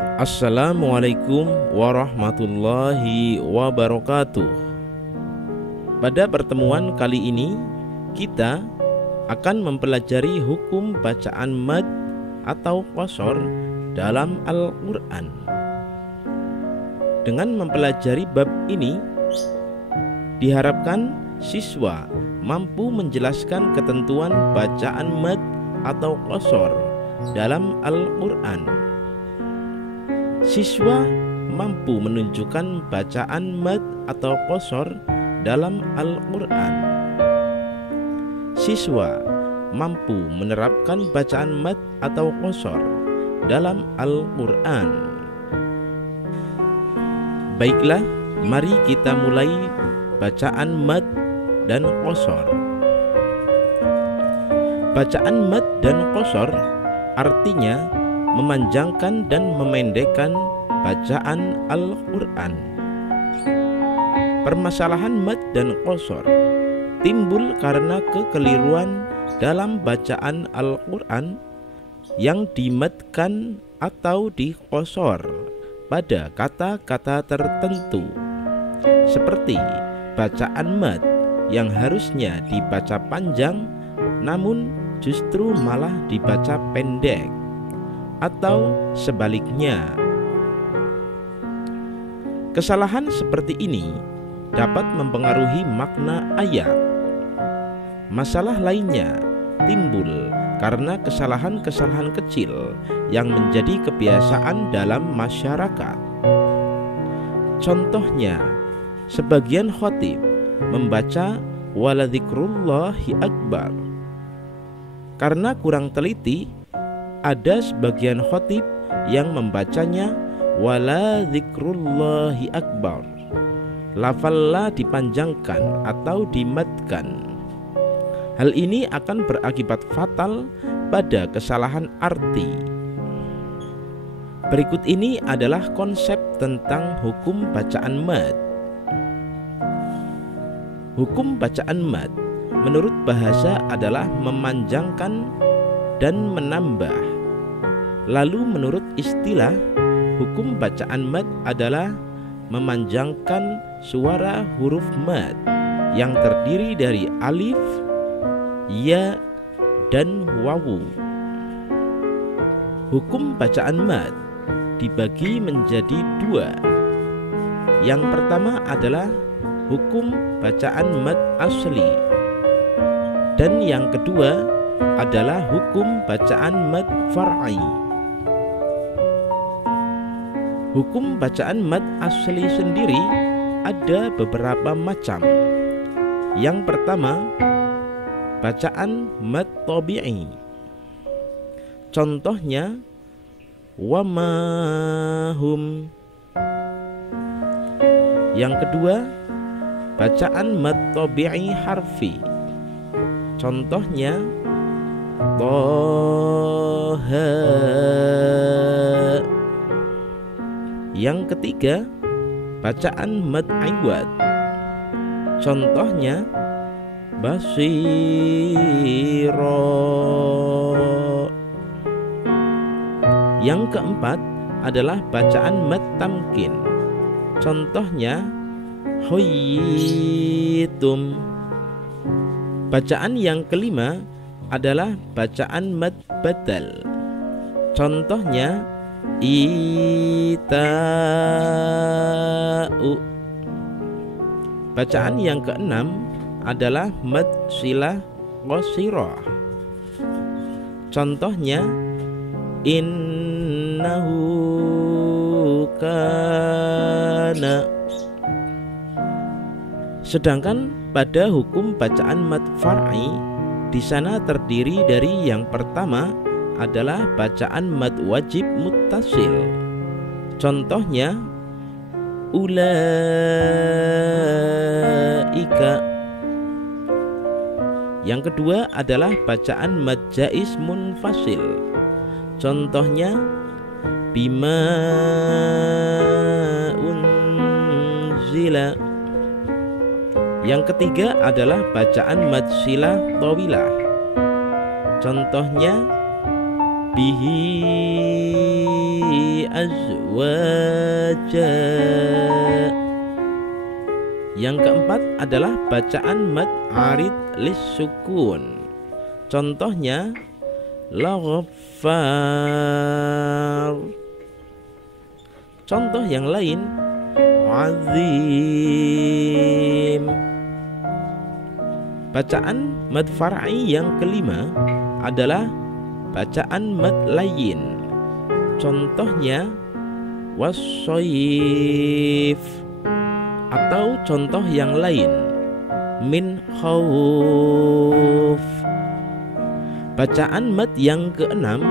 Assalamualaikum warahmatullahi wabarakatuh. Pada pertemuan kali ini kita akan mempelajari hukum bacaan mad atau qashar dalam Al-Quran. Dengan mempelajari bab ini diharapkan siswa mampu menjelaskan ketentuan bacaan mad atau qashar dalam Al-Quran. Siswa mampu menunjukkan bacaan mad atau qashar dalam Al-Quran. Siswa mampu menerapkan bacaan mad atau qashar dalam Al-Quran. Baiklah, mari kita mulai bacaan mad dan qashar. Bacaan mad dan qashar artinya memanjangkan dan memendekkan bacaan Al-Quran. Permasalahan mad dan qashar timbul karena kekeliruan dalam bacaan Al-Quran yang dimadkan atau diqashar pada kata-kata tertentu, seperti bacaan mad yang harusnya dibaca panjang namun justru malah dibaca pendek, atau sebaliknya. Kesalahan seperti ini dapat mempengaruhi makna ayat. Masalah lainnya timbul karena kesalahan-kesalahan kecil yang menjadi kebiasaan dalam masyarakat. Contohnya, sebagian khatib membaca waladzikrullahi akbar. Karena kurang teliti, ada sebagian khatib yang membacanya wala dzikrullahi akbar. Lafal la dipanjangkan atau dimadkan. Hal ini akan berakibat fatal pada kesalahan arti. Berikut ini adalah konsep tentang hukum bacaan mad. Hukum bacaan mad menurut bahasa adalah memanjangkan dan menambah. Lalu menurut istilah, hukum bacaan mad adalah memanjangkan suara huruf mad yang terdiri dari alif, ya, dan wawu. Hukum bacaan mad dibagi menjadi dua. Yang pertama adalah hukum bacaan mad asli, dan yang kedua adalah hukum bacaan mad far'i. Hukum bacaan mad asli sendiri ada beberapa macam. Yang pertama, bacaan mad tabi'i. Contohnya wamahum. Yang kedua, bacaan mad tabi'i harfi. Contohnya Toha. Yang ketiga, bacaan mad iwad. Contohnya Basiro. Yang keempat adalah bacaan mad tamkin. Contohnya Hoyitum. Bacaan yang kelima adalah bacaan mad badal. Contohnya ita'u. Bacaan yang keenam adalah mad silah qashirah. Contohnya innahu kana. Sedangkan pada hukum bacaan mad far'i, di sana terdiri dari yang pertama adalah bacaan mad wajib muttasil. Contohnya ulaika. Yang kedua adalah bacaan mad jaiz munfasil. Contohnya bima unzila. Yang ketiga adalah bacaan mad silah tawilah. Contohnya bihi azwaja. Yang keempat adalah bacaan mad arid lis sukun. Contohnya la-ghaffar. Contoh yang lain azim. Bacaan mad far'i yang kelima adalah bacaan mad layyin. Contohnya was-soif. Atau contoh yang lain min khauf. Bacaan mad yang keenam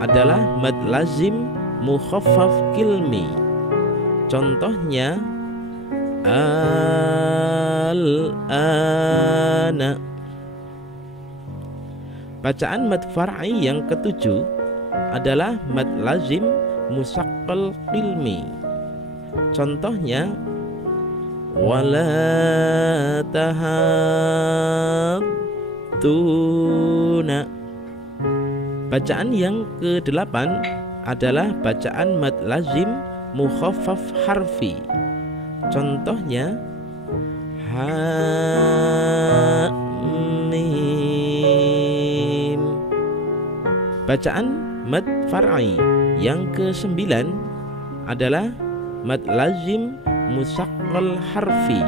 adalah mad lazim mukhaffaf kilmi. Contohnya al-ana. Bacaan mad far'i yang ketujuh adalah mad lazim musaqqal qilmi. Contohnya wala tahadduna. Bacaan yang kedelapan adalah bacaan mad lazim mukhaffaf harfi. Contohnya ha mim. Bacaan mad far'i yang kesembilan adalah mad lazim musaqqal harfi.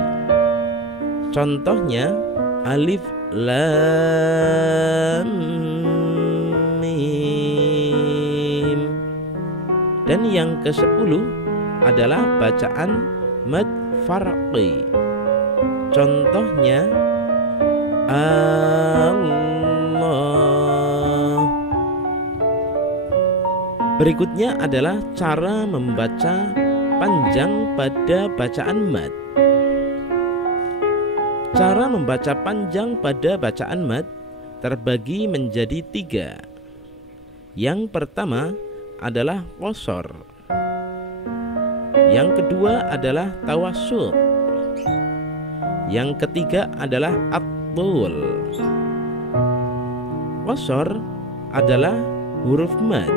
Contohnya alif lam mim. Dan yang ke-10 adalah bacaan mad farqi. Contohnya Allah. Berikutnya adalah cara membaca panjang pada bacaan mad. Cara membaca panjang pada bacaan mad terbagi menjadi 3. Yang pertama adalah qasar. Yang kedua adalah tawassut. Yang ketiga adalah at-tul. Qasar adalah huruf mad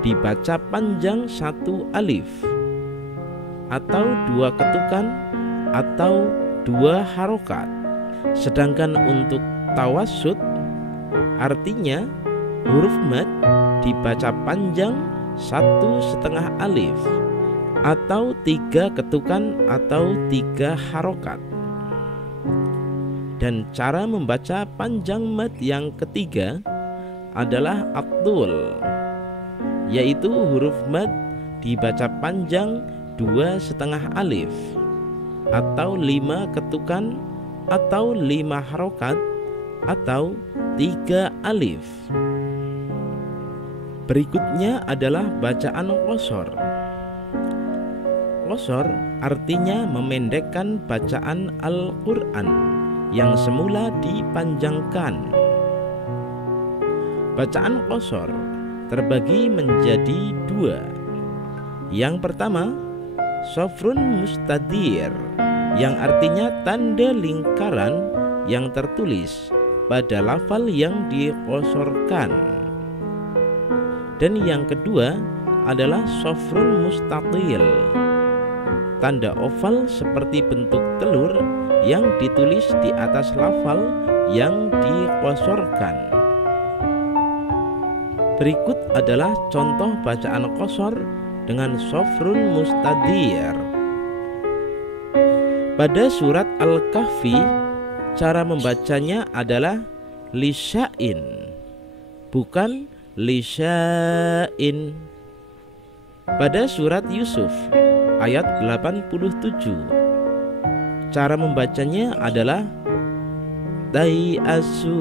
dibaca panjang 1 alif atau 2 ketukan atau 2 harokat. Sedangkan untuk tawassut artinya huruf mad dibaca panjang 1,5 alif atau 3 ketukan atau 3 harokat. Dan cara membaca panjang mad yang ketiga adalah at-tul, yaitu huruf mad dibaca panjang 2,5 alif atau 5 ketukan atau 5 harokat atau 3 alif. Berikutnya adalah bacaan qasar. Qasar artinya memendekkan bacaan Al-Quran yang semula dipanjangkan. Bacaan qasar terbagi menjadi 2. Yang pertama sofrun mustadir, yang artinya tanda lingkaran yang tertulis pada lafal yang diqasarkan. Dan yang kedua adalah sofrun mustatil, tanda oval seperti bentuk telur yang ditulis di atas lafal yang diqasarkan. Berikut adalah contoh bacaan qasar dengan sofrun mustadir. Pada surat Al-Kahfi, cara membacanya adalah lisyain, bukan lisyain. Pada surat Yusuf ayat 87, cara membacanya adalah tai'asu,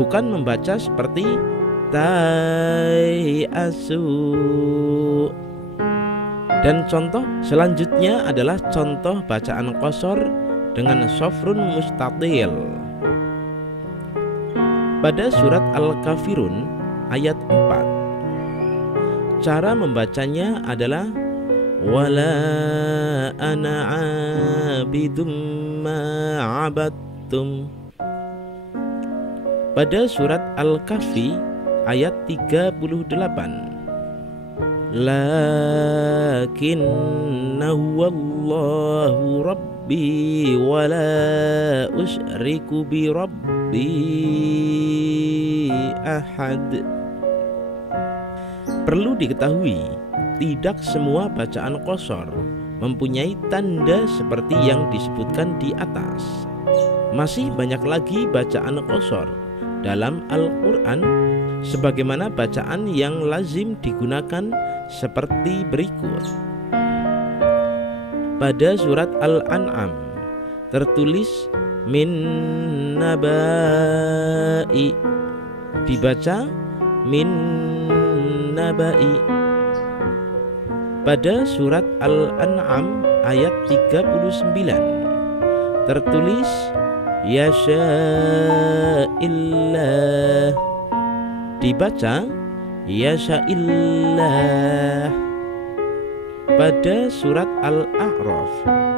bukan membaca seperti tai'asu. Dan contoh selanjutnya adalah contoh bacaan qasar dengan sofrun mustatil. Pada surat Al-Kafirun ayat 4, cara membacanya adalah wala ana abidum ma abadtum. pada surat Al-Kahfi ayat 38. Lakinnahu wallahu rabbi wa la usyriku bi rabbi ahad. Perlu diketahui, tidak semua bacaan qashar mempunyai tanda seperti yang disebutkan di atas. Masih banyak lagi bacaan qashar dalam Al-Quran, sebagaimana bacaan yang lazim digunakan seperti berikut. Pada surat Al-An'am tertulis min nabai, dibaca min nabai. Pada surat Al-An'am ayat 39 tertulis yasha'illah, dibaca yasha'illah. Pada surat Al-A'raf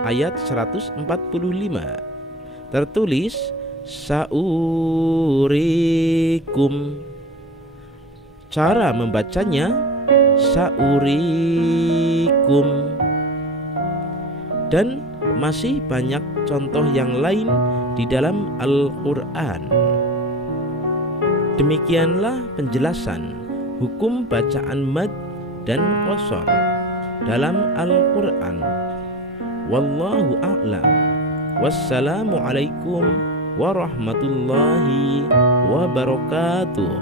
ayat 145 tertulis saurikum, cara membacanya saurikum. Dan masih banyak contoh yang lain di dalam Al-Quran. Demikianlah penjelasan hukum bacaan mad dan qashar dalam Al-Quran. Wallahu a'lam. Wassalamualaikum warahmatullahi wabarakatuh.